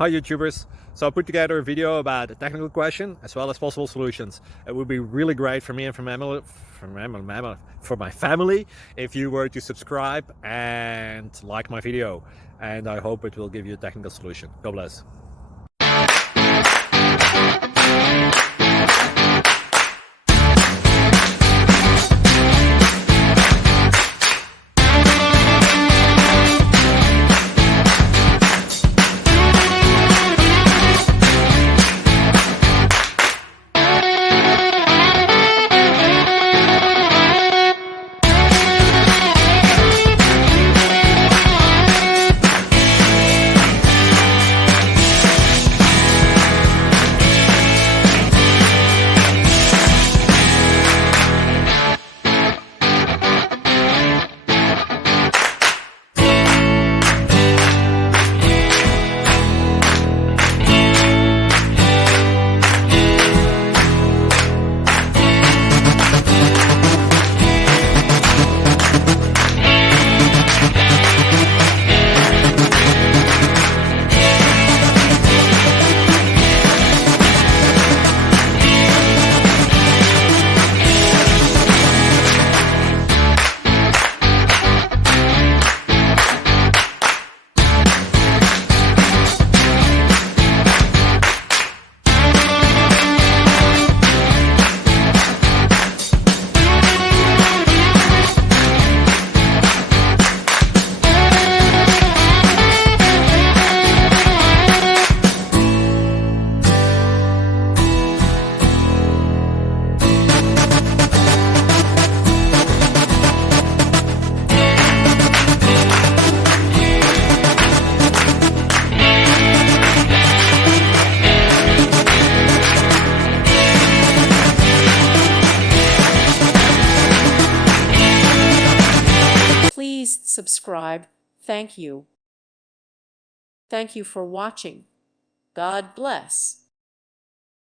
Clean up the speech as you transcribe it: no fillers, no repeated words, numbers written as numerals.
Hi YouTubers! So I put together a video about a technical question as well as possible solutions. It would be really great for me and for my family if you were to subscribe and like my video, and I hope it will give you a technical solution. God bless. Please subscribe. Thank you. Thank you for watching. God bless.